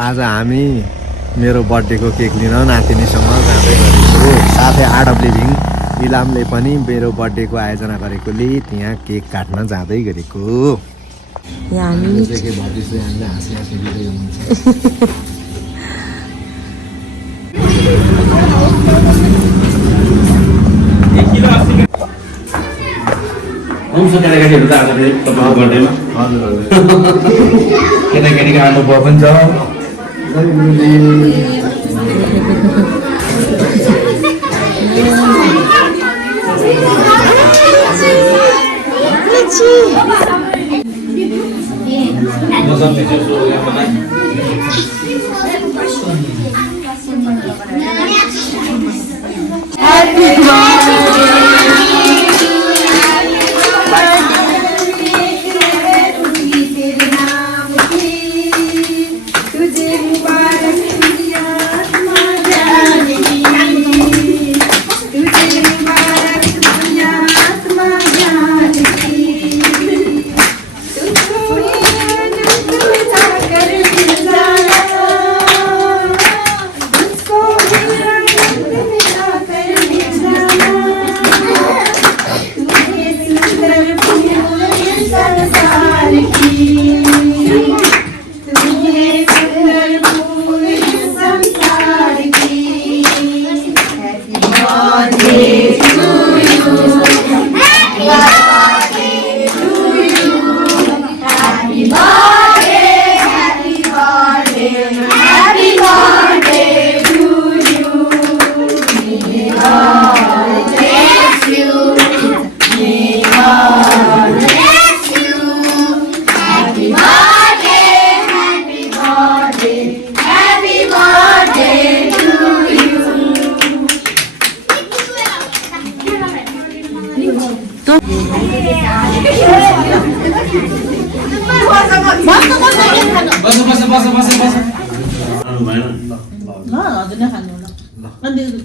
आज हामी मेरो बर्थडेको केक लिन नातिनीसँग जाँदै गरेको साथै आर्ट अफ लिभिङ इलामले पनि मेरो बर्थडेको आयोजना गरेकोले त्यहाँ केक काट्न जाँदै गरेको केटाकेटीको अनुभव पनि छ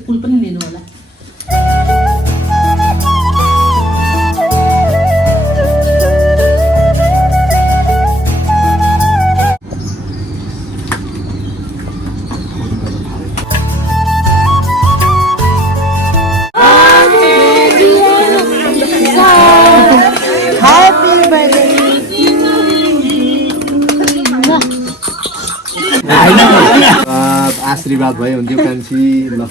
फुल पनि लिनु होला आशीर्वाद भयो हुन्थ्यो कान्छी ल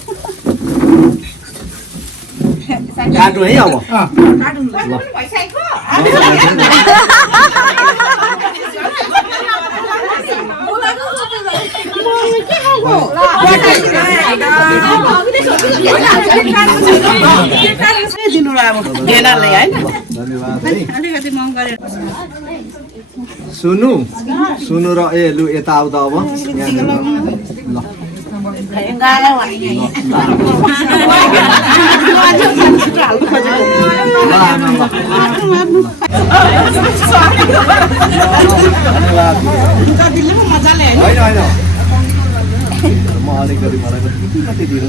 काटु है अब सुनु सुनु र ए लु यता आउँदा अब ल म अलिकति मलाई कति दिनु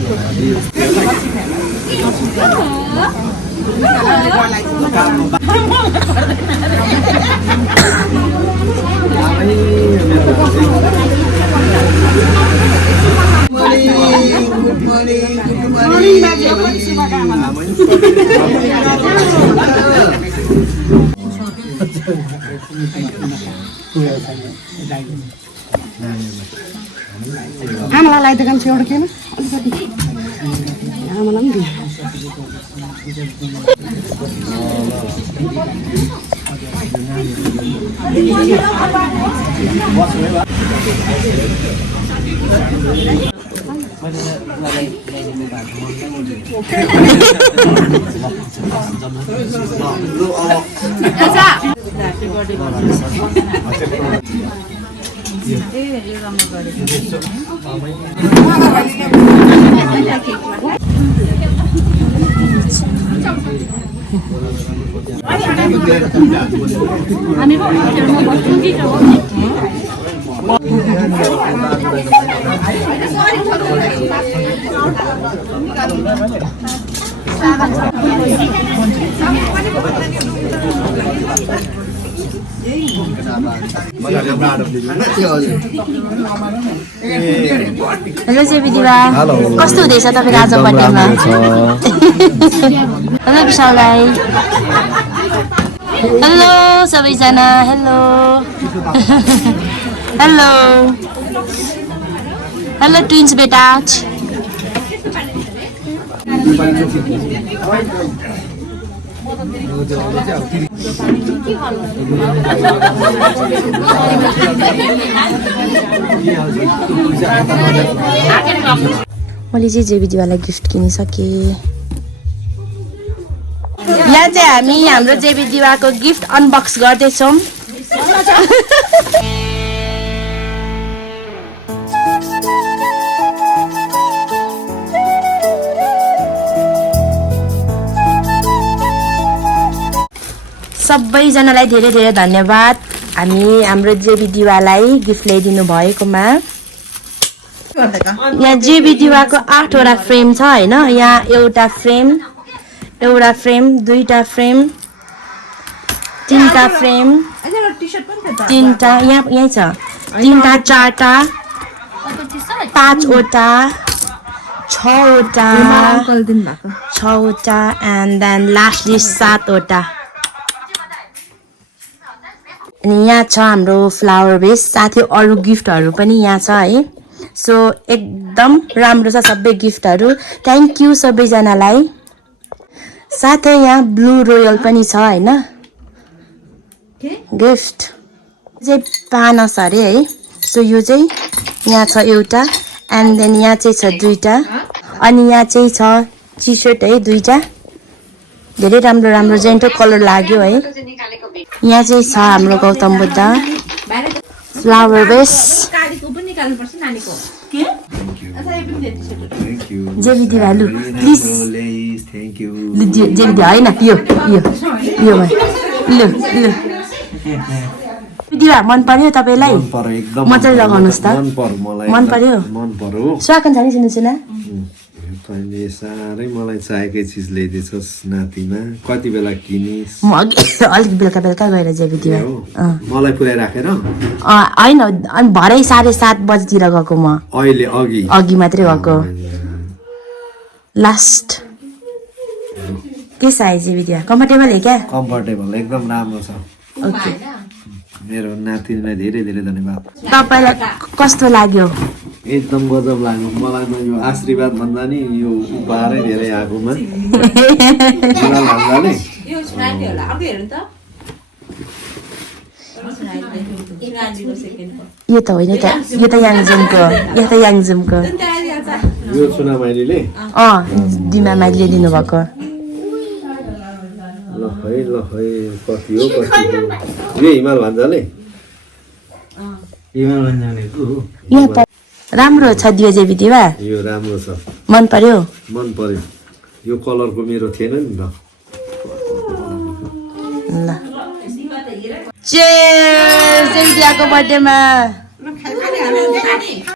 आमालाई लगाइदिएको छ एउटा केमा आमालाई पनि हेलो जेबी दिवा कस्तो हुँदैछ तपाईँको आज बर्थडेमा हेलो विशाल दाई हेलो सबैजना हेलो हेलो हेलो ट्विन्स बेटा मैले चाहिँ जेबी दिवालाई गिफ्ट किनिसकेँ यहाँ चाहिँ हामी हाम्रो जेबी दिवाको गिफ्ट अनबक्स गर्दैछौँ सबैजनालाई धेरै धेरै धन्यवाद हामी हाम्रो जेबी दिवालाई गिफ्ट ल्याइदिनु भएकोमा यहाँ जेबी दिवाको 8वटा फ्रेम छ हैन यहाँ एउटा फ्रेम दुईटा फ्रेम तीनटा फ्रेम तीनटा यही छ तीनटा चारटा पाँचवटा छवटा एन्ड देन लास्टली 7वटा अनि यहाँ छ हाम्रो फ्लावर बेस साथै अरू गिफ्टहरू पनि यहाँ छ है सो एकदम राम्रो छ सबै गिफ्टहरू थ्याङ्क यू सबैजनालाई साथै यहाँ ब्लू रोयल पनि छ हैन गिफ्ट चाहिँ पानस अरे है सो यो चाहिँ यहाँ छ एउटा एन्ड देन यहाँ चाहिँ छ दुईटा अनि यहाँ चाहिँ छ टी सर्ट है दुईटा धेरै राम्रो राम्रो जेन्टो कलर लाग्यो है यहाँ चाहिँ छ हाम्रो गौतम बुद्ध फ्लावर बेस जेबी दिवा लु प्लिज जेबी दिवा होइन यो दिवा मन पर्यो तपाईँलाई मजाले लगाउनुहोस् त मन पर्यो स्वागत छ नि सुन्नु तैँले साह्रै मलाई चाहेकै चिज ल्याइदिएछस् नातिमा कति बेला किनिस् म अलिक बेलुका गएर जेबी दिवा मलाई पुऱ्याइ राखेर होइन अनि भरे 7:30 बजीतिर गएको म अहिले अघि मात्रै गएको लास्ट के चाहियो जेबी दिवा कम्फर्टेबल है क्या कम्फर्टेबल एकदम राम्रो छ ओके मेरो नातिनीलाई धेरै धेरै धन्यवाद तपाईँलाई कस्तो लाग्यो एकदम गजब लाग्यो मलाई यो आशीर्वाद भन्दा नि यो उपहारै धेरै आगोमा यो त होइन त यो त याङजुमको यो चुनामाइलीले दिमा माइलीले दिनुभएको ल है कति हो यो हिमाल भन्जाले यहाँ त राम्रो छ दियो जेबी दिवा यो राम्रो छ मन पर्यो यो कलरको मेरो थिएन नि त ल चेयर्स जेबी दिवाको बर्थडेमा